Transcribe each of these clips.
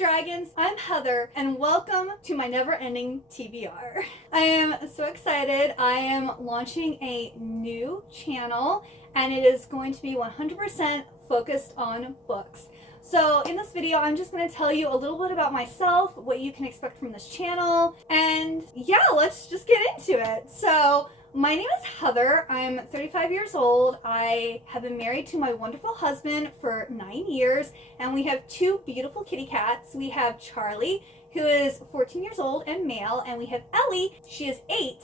Dragons? I'm Heather, and welcome to my never-ending TBR. I am so excited. I am launching a new channel, and it is going to be 100% focused on books. So in this video, I'm just going to tell you a little bit about myself, what you can expect from this channel, and yeah, let's just get into it. So my name is Heather. I'm 35 years old. I have been married to my wonderful husband for 9 years, and we have two beautiful kitty cats. We have Charlie, who is 14 years old and male, and we have Ellie. She is 8.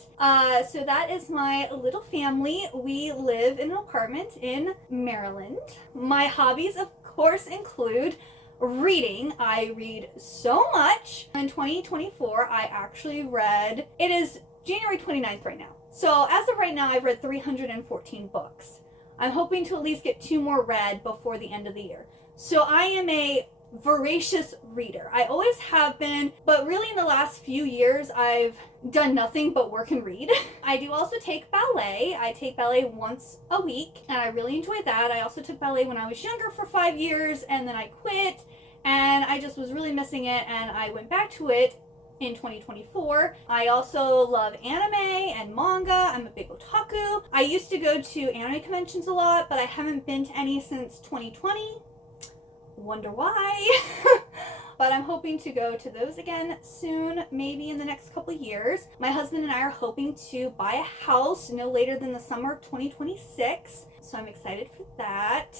So that is my little family. We live in an apartment in Maryland. My hobbies, of course, include reading. I read so much. In 2024, I actually read, it is January 29th right now. So as of right now, I've read 314 books. I'm hoping to at least get 2 more read before the end of the year. So I am a voracious reader. I always have been, but really in the last few years, I've done nothing but work and read. I do also take ballet. I take ballet once a week, and I really enjoy that. I also took ballet when I was younger for 5 years, and then I quit, and I just was really missing it, and I went back to it in 2024. I also love anime and manga. I'm a big otaku. I used to go to anime conventions a lot, but I haven't been to any since 2020. Wonder why? But I'm hoping to go to those again soon, maybe in the next couple years. My husband and I are hoping to buy a house no later than the summer of 2026. So I'm excited for that,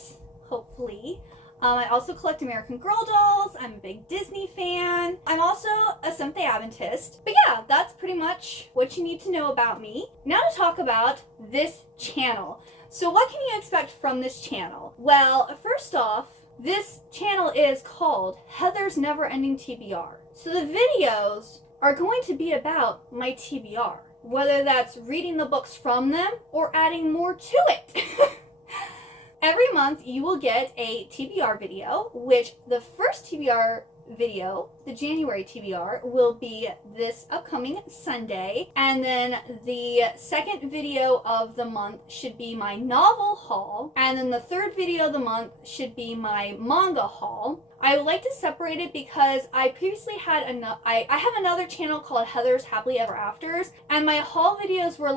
hopefully. I also collect American Girl dolls. I'm a big Disney fan. I'm also a Seventh-day Adventist. But yeah, that's pretty much what you need to know about me. Now to talk about this channel. So what can you expect from this channel? Well, first off, this channel is called Heather's Never Ending TBR. So the videos are going to be about my TBR, whether that's reading the books from them or adding more to it. Every month you will get a TBR video, which the first TBR video, the January TBR, will be this upcoming Sunday. And then the second video of the month should be my novel haul. And then the third video of the month should be my manga haul. I would like to separate it because I previously had I have another channel called Heather's Happily Ever Afters, and my haul videos were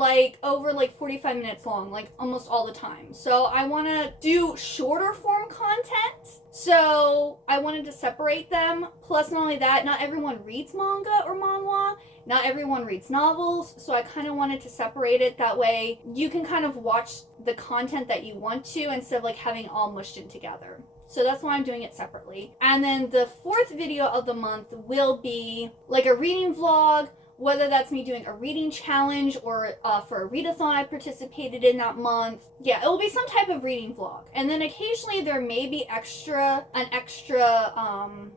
over 45 minutes long, like almost all the time. So I want to do shorter form content. So I wanted to separate them. Plus, not only that, not everyone reads manga or manhwa. Not everyone reads novels. So I kind of wanted to separate it. That way you can kind of watch the content that you want to instead of like having it all mushed in together. So that's why I'm doing it separately. And then the fourth video of the month will be like a reading vlog, whether that's me doing a reading challenge or for a readathon I participated in that month. Yeah, it will be some type of reading vlog. And then occasionally there may be an extra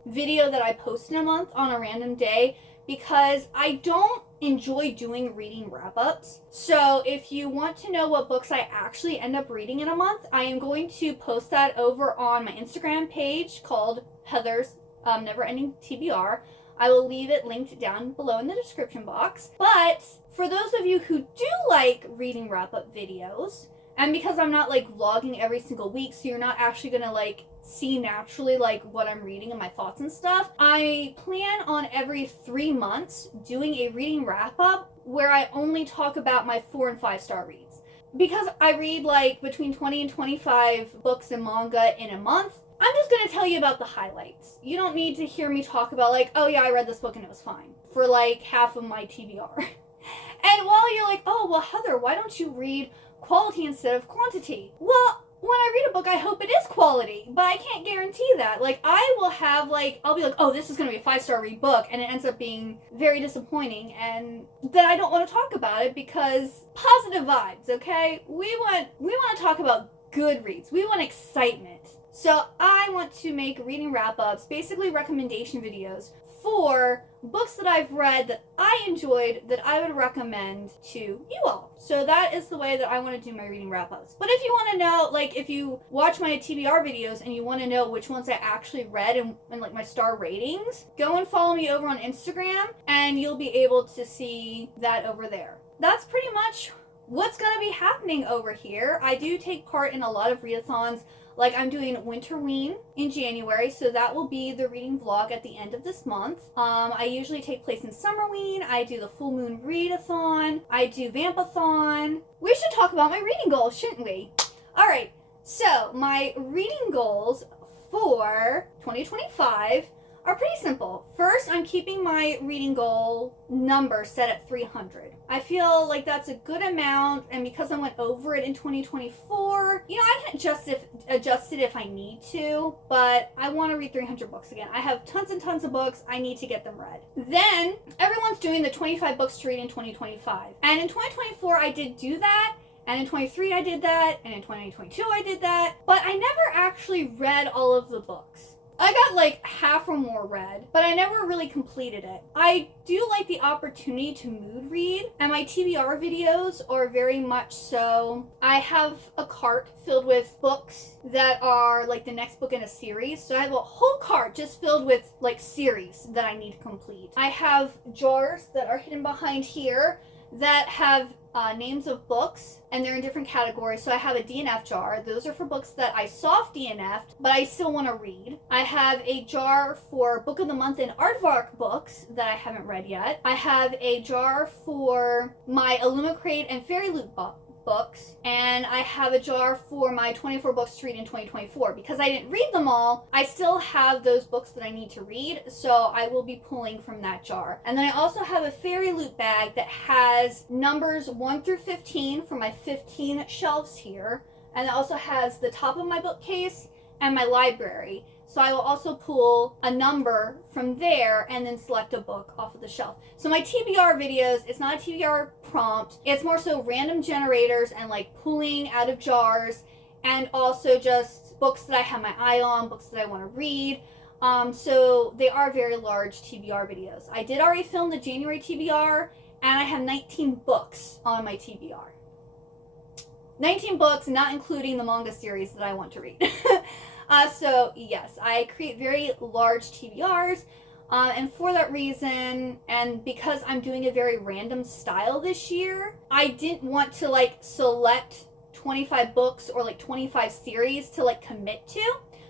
video that I post in a month on a random day, because I don't enjoy doing reading wrap-ups. So if you want to know what books I actually end up reading in a month, I am going to post that over on my Instagram page called Heather's Never Ending TBR. I will leave it linked down below in the description box. But for those of you who do like reading wrap-up videos, and because I'm not like vlogging every single week, so you're not actually gonna like see naturally like what I'm reading and my thoughts and stuff, I plan on every 3 months doing a reading wrap-up where I only talk about my 4 and 5 star reads. Because I read like between 20 and 25 books and manga in a month, I'm just going to tell you about the highlights. You don't need to hear me talk about like, oh yeah, I read this book and it was fine, for like half of my TBR. And while you're like, oh, well, Heather, why don't you read quality instead of quantity? Well, when I read a book, I hope it is quality, but I can't guarantee that. Like, I will have like, I'll be like, oh, this is going to be a 5-star read book, and it ends up being very disappointing, and then I don't want to talk about it because positive vibes, okay? We want to talk about good reads. We want excitement. So I want to make reading wrap-ups, basically recommendation videos for books that I've read that I enjoyed that I would recommend to you all. So that is the way that I want to do my reading wrap-ups. But if you want to know, like if you watch my TBR videos and you want to know which ones I actually read and like my star ratings, go and follow me over on Instagram and you'll be able to see that over there. That's pretty much what's going to be happening over here, I do take part in a lot of readathons. Like I'm doing Winterween in January, so that will be the reading vlog at the end of this month. I usually take place in Summerween. I do the Full Moon Readathon. I do Vampathon. We should talk about my reading goals, shouldn't we? All right, so my reading goals for 2025 are pretty simple. First, I'm keeping my reading goal number set at 300. I feel like that's a good amount, and because I went over it in 2024, you know, I can adjust it if I need to, but I want to read 300 books again. I have tons and tons of books. I need to get them read. Then, everyone's doing the 25 books to read in 2025. And in 2024, I did do that. And in 23 I did that, and in 2022 I did that, but I never actually read all of the books. I got like half or more read, but I never really completed it. I do like the opportunity to mood read, and my TBR videos are very much so. I have a cart filled with books that are like the next book in a series. So I have a whole cart just filled with like series that I need to complete. I have jars that are hidden behind here that have names of books, and they're in different categories. So I have a DNF jar. Those are for books that I soft DNF'd, but I still want to read. I have a jar for Book of the Month and Aardvark books that I haven't read yet. I have a jar for my Illumicrate and Fairy Loot books, and I have a jar for my 24 books to read in 2024. Because I didn't read them all, I still have those books that I need to read, so I will be pulling from that jar. And then I also have a Fairy Loot bag that has numbers 1 through 15 for my 15 shelves here, and it also has the top of my bookcase and my library. So I will also pull a number from there and then select a book off of the shelf. So my TBR videos, it's not a TBR prompt. It's more so random generators and like pulling out of jars, and also just books that I have my eye on, books that I want to read. So they are very large TBR videos. I did already film the January TBR, and I have 19 books on my TBR. 19 books, not including the manga series that I want to read. So yes, I create very large TBRs, and for that reason, and because I'm doing a very random style this year, I didn't want to like select 25 books or like 25 series to like commit to.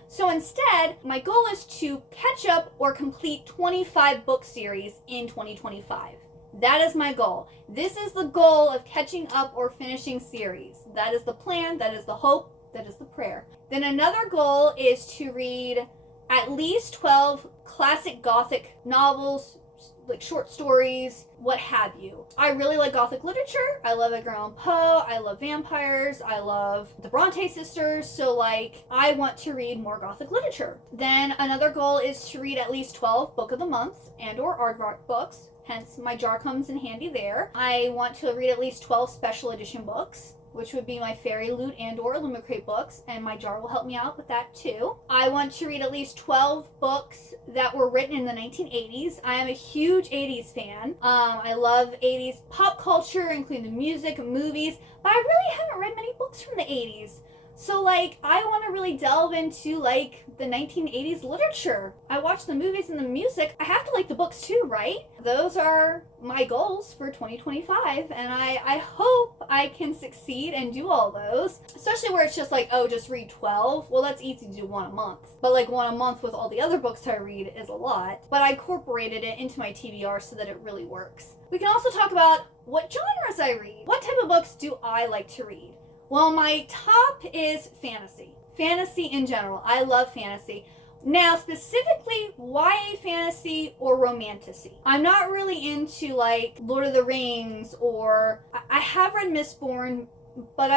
So instead, my goal is to catch up or complete 25 book series in 2025. That is my goal. This is the goal of catching up or finishing series. That is the plan, that is the hope, that is the prayer. Then another goal is to read at least 12 classic Gothic novels, like short stories, what have you. I really like Gothic literature. I love Edgar Allan Poe. I love vampires. I love the Bronte sisters. So like, I want to read more Gothic literature. Then another goal is to read at least 12 Book of the Month and or Aardvark books. Hence, my jar comes in handy there. I want to read at least 12 special edition books, which would be my Fairy Loot and or Illumicrate books, and my jar will help me out with that too. I want to read at least 12 books that were written in the 1980s. I am a huge 80s fan. I love 80s pop culture, including the music, movies, but I really haven't read many books from the 80s. So like, I want to really delve into like the 1980s literature. I watch the movies and the music. I have to like the books too, right? Those are my goals for 2025, and I hope I can succeed and do all those. Especially where it's just like, oh, just read 12. Well, that's easy to do one a month. But like one a month with all the other books I read is a lot. But I incorporated it into my TBR so that it really works. We can also talk about what genres I read. What type of books do I like to read? Well, my top is fantasy. Fantasy in general. I love fantasy. Now, specifically, YA fantasy or romantasy. I'm not really into, like, Lord of the Rings, or... I have read Mistborn, but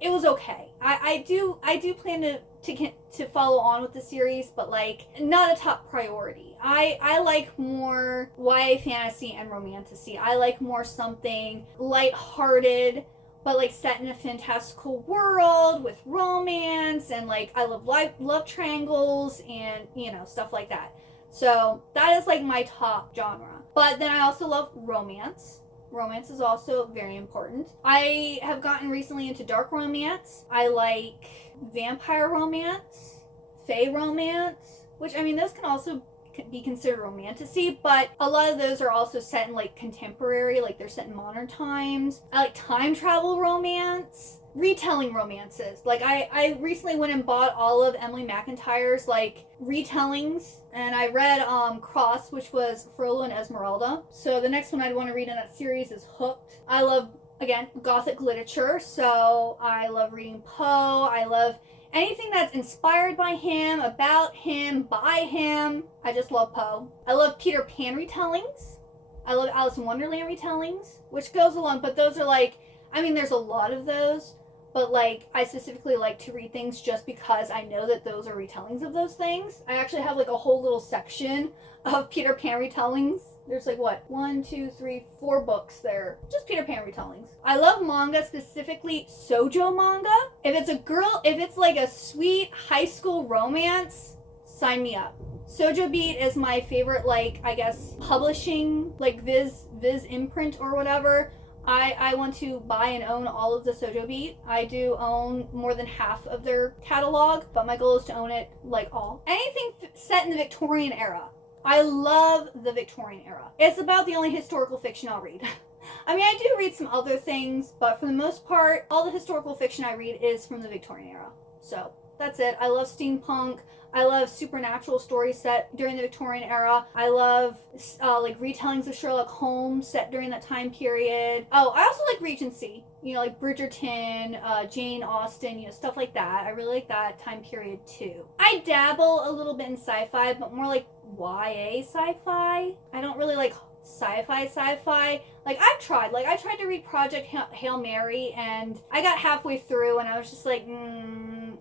it was okay. I do plan to follow on with the series, but, like, not a top priority. I like more YA fantasy and romantasy. I like more something lighthearted, but like set in a fantastical world with romance, and like I love love triangles and, you know, stuff like that. So that is like my top genre. But then I also love romance. Romance is also very important. I have gotten recently into dark romance. I like vampire romance, fae romance, which, I mean, those can also be considered romantasy, but a lot of those are also set in like contemporary, like they're set in modern times. I like time travel romance, retelling romances. Like I recently went and bought all of Emily McIntyre's like retellings, and I read Cross, which was Frollo and Esmeralda. So the next one I'd want to read in that series is Hooked. I love, again, Gothic literature, so I love reading Poe. I love anything that's inspired by him, about him, by him. I just love Poe. I love Peter Pan retellings. I love Alice in Wonderland retellings, which goes along, but those are like, I mean, there's a lot of those, but like, I specifically like to read things just because I know that those are retellings of those things. I actually have like a whole little section of Peter Pan retellings. There's like what, 1, 2, 3, 4 books there, just Peter Pan retellings. I love manga, specifically shoujo manga. If it's like a sweet high school romance, sign me up. Shoujo Beat is my favorite, like, I guess, publishing, like Viz imprint or whatever. I want to buy and own all of the Shoujo Beat. I do own more than half of their catalog, but my goal is to own it, like, all. Anything set in the Victorian era. I love the Victorian era. It's about the only historical fiction I'll read. I mean, I do read some other things, but for the most part, all the historical fiction I read is from the Victorian era. So, that's it. I love steampunk. I love supernatural stories set during the Victorian era. I love like retellings of Sherlock Holmes set during that time period. Oh, I also like Regency. You know, like Bridgerton, Jane Austen, you know, stuff like that. I really like that time period too. I dabble a little bit in sci-fi, but more like YA sci-fi. I don't really like sci-fi. Like, I tried to read Project Hail Mary, and I got halfway through and I was just like,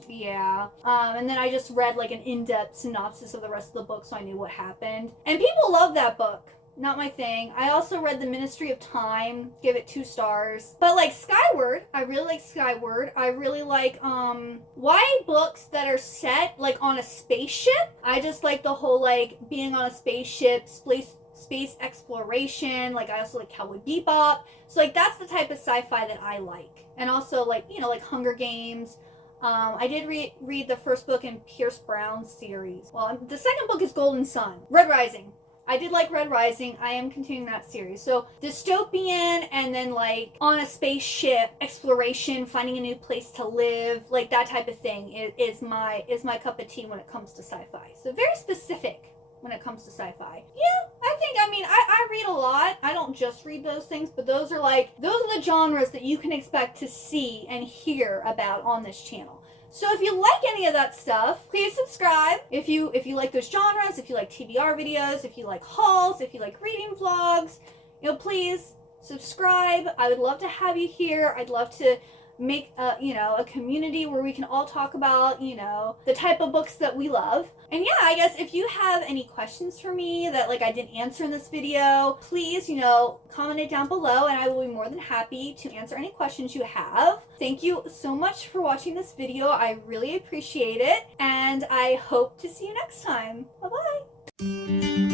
yeah. And then I just read like an in-depth synopsis of the rest of the book so I knew what happened. And people love that book. Not my thing. I also read The Ministry of Time, give it 2 stars. But like Skyward, I really like Skyward. I really like YA books that are set like on a spaceship. I just like the whole like being on a spaceship, space exploration. Like, I also like Cowboy Bebop. So like that's the type of sci-fi that I like. And also like, you know, like Hunger Games. I did read the first book in Pierce Brown's series. Well, the second book is Golden Sun. Red Rising. I did like Red Rising. I am continuing that series. So dystopian and then like on a spaceship exploration, finding a new place to live, like that type of thing is my cup of tea when it comes to sci-fi. So very specific when it comes to sci-fi. Yeah, I read a lot. I don't just read those things, but those are the genres that you can expect to see and hear about on this channel. So if you like any of that stuff, please subscribe. If you like those genres, if you like TBR videos, if you like hauls, if you like reading vlogs, you know, please subscribe. I would love to have you here. I'd love to make a community where we can all talk about, you know, the type of books that we love. And yeah, I guess if you have any questions for me that like I didn't answer in this video, please, you know, comment it down below and I will be more than happy to answer any questions you have. Thank you so much for watching this video. I really appreciate it, and I hope to see you next time. Bye-bye.